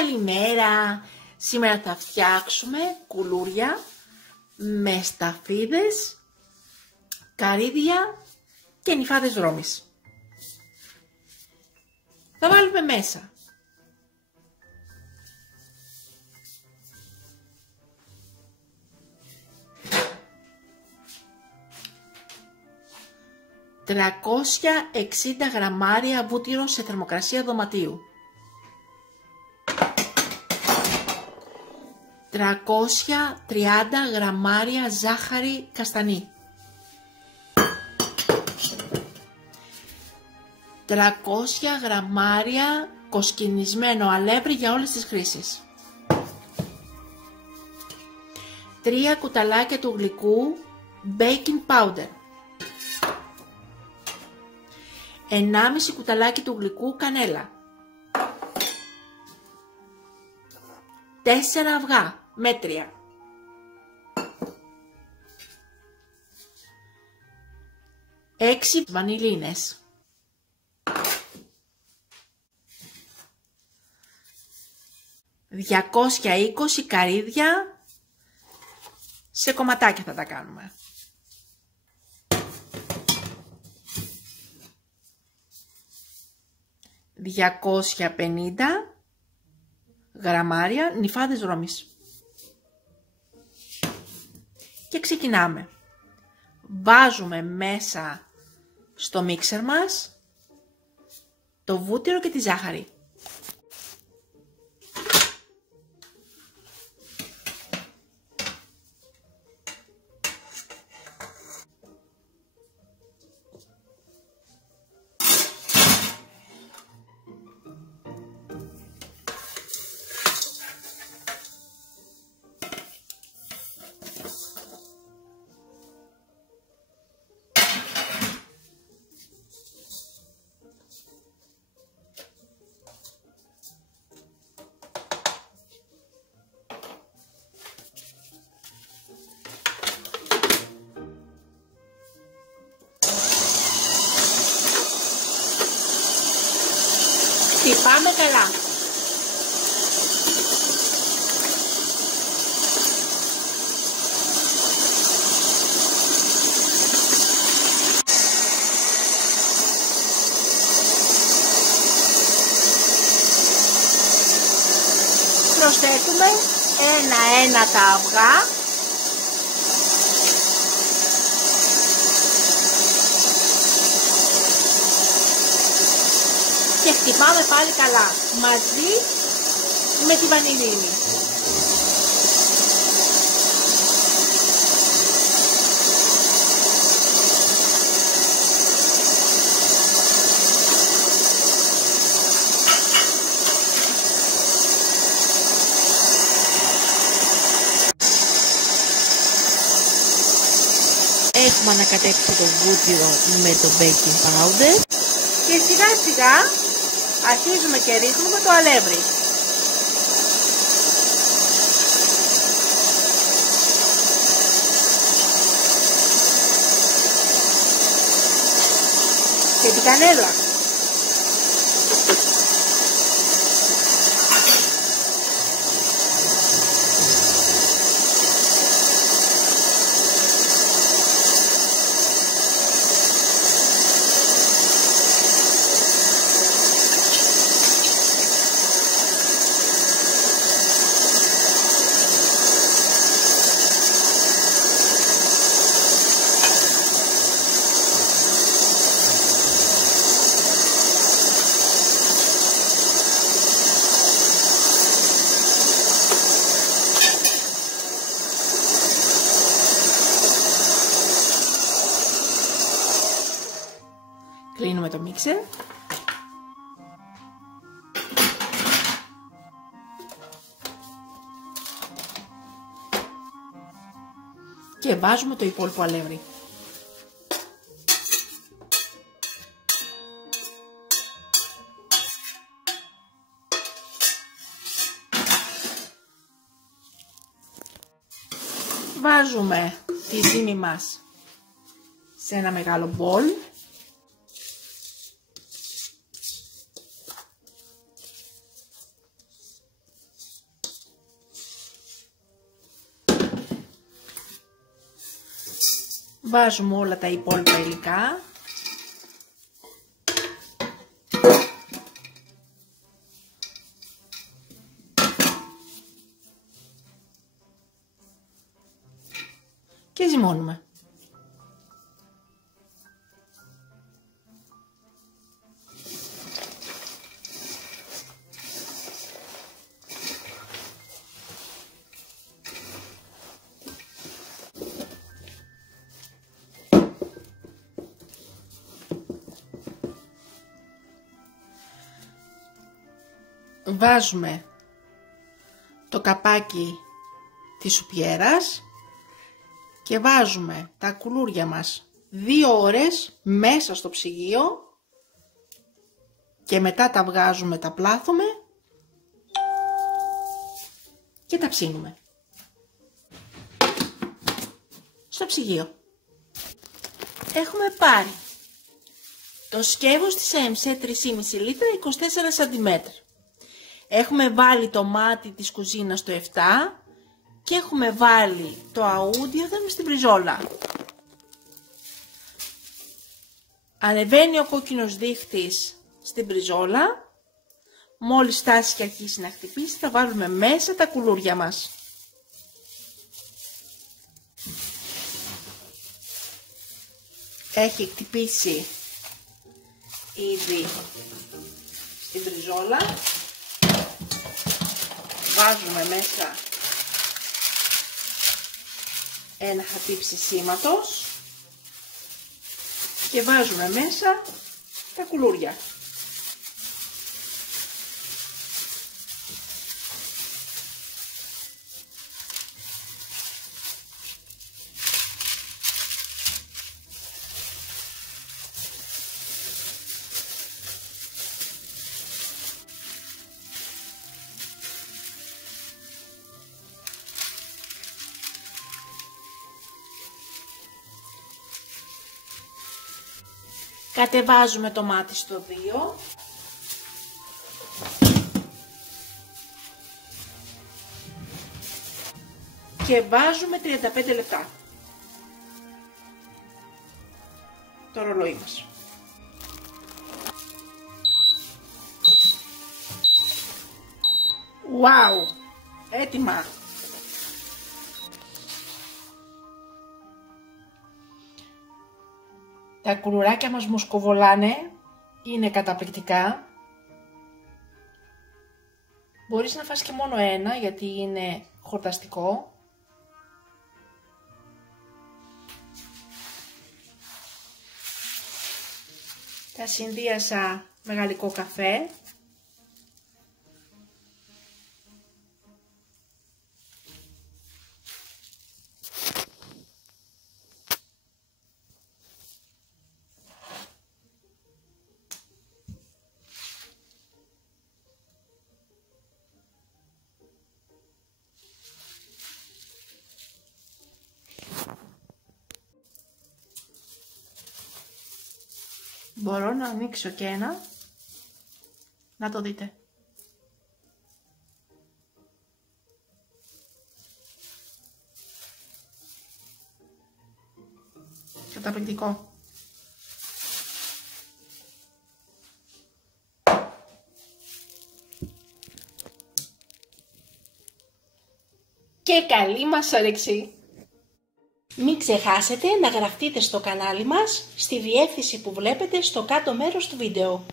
Καλημέρα! Σήμερα θα φτιάξουμε κουλούρια με σταφίδες, καρύδια και νυφάδες δρόμης. Θα βάλουμε μέσα 360 γραμμάρια βούτυρο σε θερμοκρασία δωματίου, 330 γραμμάρια ζάχαρη καστανή, 300 γραμμάρια κοσκινισμένο αλεύρι για όλες τις χρήσεις, 3 κουταλάκια του γλυκού baking powder, 1,5 κουταλάκι του γλυκού κανέλα, 4 αυγά μέτρια, 6 βανιλίνες, 220 καρύδια, σε κομματάκια θα τα κάνουμε. 250 γραμμάρια νυφάδες δρόμης. Και ξεκινάμε. Βάζουμε μέσα στο μίξερ μας το βούτυρο και τη ζάχαρη. Χτυπάμε καλά. Προσθέτουμε ένα-ένα τα αυγά . Και χτυπάμε πάλι καλά, μαζί με τη βανιλίνη. Έχουμε ανακατέψει το βούτυρο με το baking powder και σιγά σιγά αρχίζουμε και ρίχνουμε το αλεύρι. Και την κανέλα. Κλείνουμε το μίξερ. Και βάζουμε το υπόλοιπο αλεύρι. Βάζουμε τη ζύμη μας σε ένα μεγάλο μπολ. Βάζουμε όλα τα υπόλοιπα υλικά. Και ζυμώνουμε. Βάζουμε το καπάκι της σουπιέρας και βάζουμε τα κουλούρια μας 2 ώρες μέσα στο ψυγείο και μετά τα βγάζουμε, τα πλάθουμε και τα ψήνουμε στο ψυγείο. Έχουμε πάρει το σκεύος της EMC 3,5 λίτρα 24 cm. Έχουμε βάλει το μάτι της κουζίνας στο 7 και έχουμε βάλει το αούντιοθερμ στην πριζόλα. Ανεβαίνει ο κόκκινος δείχτης στην πριζόλα. Μόλις φτάσει και αρχίσει να χτυπήσει, θα βάλουμε μέσα τα κουλούρια μας. Έχει χτυπήσει ήδη στην πριζόλα. Βάζουμε μέσα ένα χαρτί ψησίματος και βάζουμε μέσα τα κουλούρια. Κατεβάζουμε το μάτι στο 2 και βάζουμε 35 λεπτά το ρολόι μας. Wow! Έτοιμα! Τα κουλουράκια μας μουσκοβολάνε, είναι καταπληκτικά. Μπορείς να φας και μόνο ένα γιατί είναι χορταστικό. Τα συνδύασα με γαλλικό καφέ. Μπορώ να ανοίξω και ένα, να το δείτε. Καταπληκτικό. Και καλή μας όρεξη! Μην ξεχάσετε να γραφτείτε στο κανάλι μας στη διεύθυνση που βλέπετε στο κάτω μέρος του βίντεο.